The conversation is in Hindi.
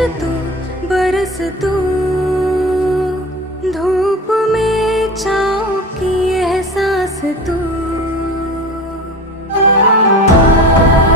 तू, बरस तू, धूप में छाँव की एहसास तू।